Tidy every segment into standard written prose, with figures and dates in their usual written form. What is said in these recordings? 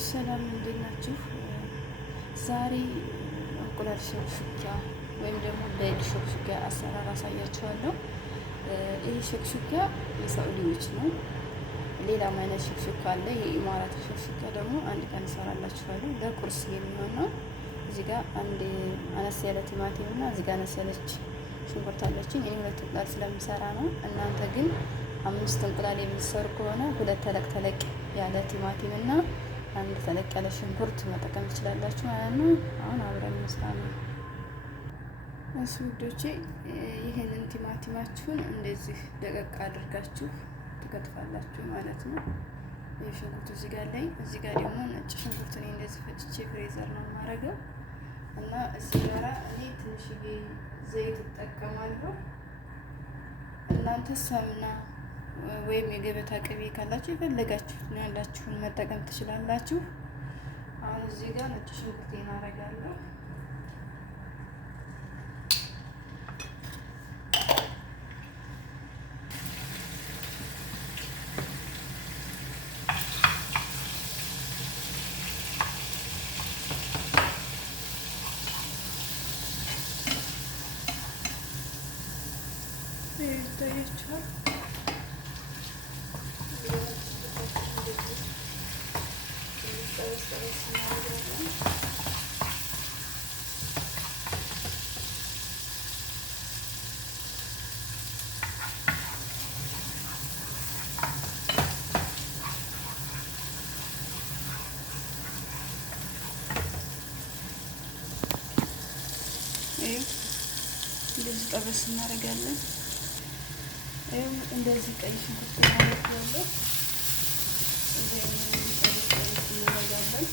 ሰላም እንዴት ናችሁ? ዛሬ እንቁላል ሸክሽኪያ ወይም ደግሞ ዳይል ሸክሽኪያ አሰራር አሳያችኋለሁ። ይህ ሸክሽኪያ የሳዑዲዎች ነው። ሌላም አይነት ሸክሽካ አለ። የኢማራት ሸክሽኪያ ደግሞ አንድ ቀን እሰራላችኋለሁ። ለቁርስ የሚሆን ነው። እዚህ ጋር አንድ አነስ ያለ ቲማቲም እና እዚህ ጋር አነስ ያለች ሽንኩርት አለችኝ። እኔ 2 እንቁላል ስለምሰራ ነው። እናንተ ግን 5 እንቁላል የምትሰሩ ከሆነ 2 ተለቅ ተለቅ ያለ ቲማቲም እና አንድ ተለቅ ያለ ሽንኩርት መጠቀም ትችላላችሁ ማለት ነው። አሁን አብረን መስራ ነው። እሺ ውዶቼ፣ ይሄንን ቲማቲማችሁን እንደዚህ ደቀቅ አድርጋችሁ ትከትፋላችሁ ማለት ነው። የሽንኩርቱ እዚህ ጋር ላይ፣ እዚህ ጋር ደግሞ ነጭ ሽንኩርት እኔ እንደዚህ ፈጭቼ ፍሬዘር ነው የማደርገው እና እዚህ ጋራ እኔ ትንሽዬ ዘይት እጠቀማለሁ። እናንተ ሰምና ወይም የገበታ ቅቤ ካላችሁ የፈለጋችሁት ያላችሁን መጠቀም ትችላላችሁ። አሁን እዚህ ጋር ነጭ ሽንኩርቴን አደርጋለሁ። ይታያችኋል። እንደዚህ ጠበስ እናደርጋለን። እንደዚህ ቀይ ሽንኩርት እናደርጋለን። እናደርጋለን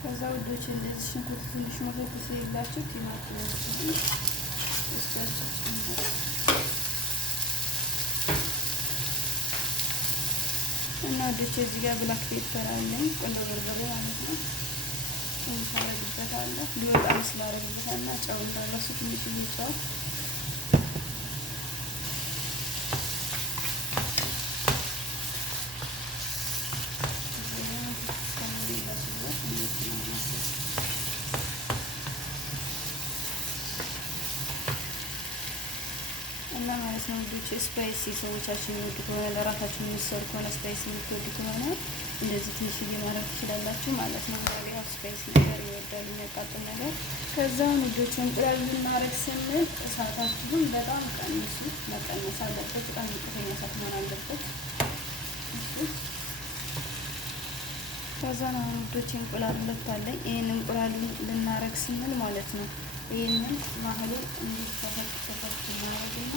ከዛ ውዶች እንደዚህ ሽንኩርት ትንሽ መጥቶ ሲላችሁ ቲማቲም እና ውዶች እዚህ ጋር ብላክ ፔፐር አለኝ፣ ቆንጆ በርበሬ ማለት ነው። ትንሽ አደርግበታለሁ ሊወጣም ስላደረግበታልና ጨው እንዳለሱ ትንሽ ጨው እና ማለት ነው ውዶች። ስፓይሲ ሰዎቻችን የሚወዱ ከሆነ ለራሳችን የሚሰሩ ከሆነ ስፓይሲ የምትወዱ ከሆነ እንደዚህ ትንሽዬ ማድረግ ትችላላችሁ ማለት ነው። ያው ስፓይሲ ነገር ይወዳሉ፣ የሚያቃጥል ነገር። ከዛውን ውዶች እንቁላል ልናረግ ስንል እሳታችሁን በጣም ቀንሱ። መቀነስ አለበት፣ በጣም ዝቅተኛ እሳት መሆን አለበት። ከዛን አሁን ውዶች እንቁላል ሁለታለኝ። ይሄን እንቁላል ልናረግ ስንል ማለት ነው ይሄንን ማህሉ እንዲህ ተፈት እናደርግና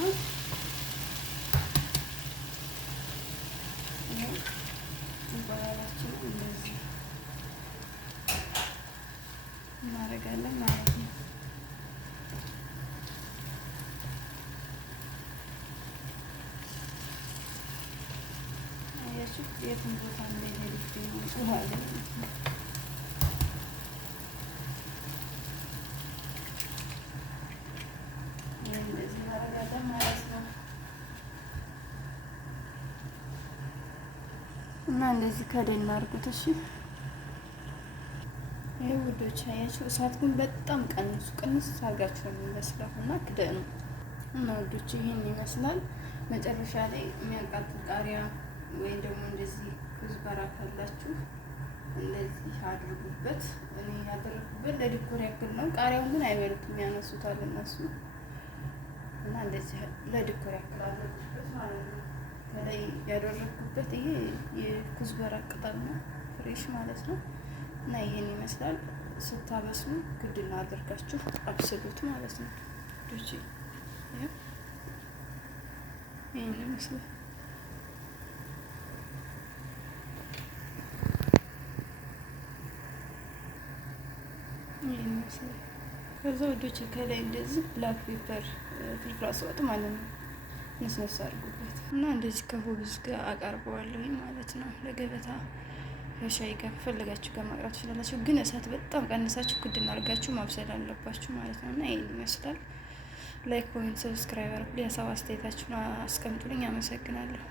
እንቁላላችን እንደዚህ እናደርጋለን ማለት ነው። አያችሁ የትም ቦታ እንደሄድኩ ውሃ ላይ እንደዚህ እናደርጋለን ማለት ነው። እና እንደዚህ ከደን አድርጉት። እሺ ይሄ ውዶች አያችሁ፣ እሳት ግን በጣም ቅንስ አድርጋችሁ ነው የሚመስለው እና ክደኑ እና ውዶች ይሄን ይመስላል። መጨረሻ ላይ የሚያቃጥል ቃሪያ ወይም ደግሞ እንደዚህ ኩዝበራ ካላችሁ እንደዚህ አድርጉበት። እኔ ያደረኩበት ለዲኮር ያክል ነው። ቃሪያውን ግን አይበሉትም፣ ያነሱታል እነሱ እና እንደዚህ ለዲኮር ያክል አድርጉበት ማለት ነው። ከላይ ያደረኩበት ይሄ የኩዝበራ ቅጠል ነው። ፍሬሽ ማለት ነው። እና ይሄን ይመስላል። ስታበስሉ ግድና አድርጋችሁ አብስሉት ማለት ነው። ዶቼ ይሄን ይመስላል። ይሄን ይመስላል። ከዛ ወዶች ከላይ እንደዚህ ብላክ ፔፐር ፍልፍል አስወጥ ማለት ነው ነስነስ አድርጉበት እና እንደዚህ ከሁብዝ ጋር አቀርበዋለሁ ማለት ነው። ለገበታ ከሻይ ጋር ከፈለጋችሁ ጋር ማቅረብ ትችላላችሁ። ግን እሳት በጣም ቀንሳችሁ ክድ እናድርጋችሁ ማብሰል አለባችሁ ማለት ነው። እና ይሄን ይመስላል። ላይክ፣ ኮሜንት፣ ሰብስክራይብ አድርጉ። ሀሳብ አስተያየታችሁን አስቀምጡልኝ። አመሰግናለሁ።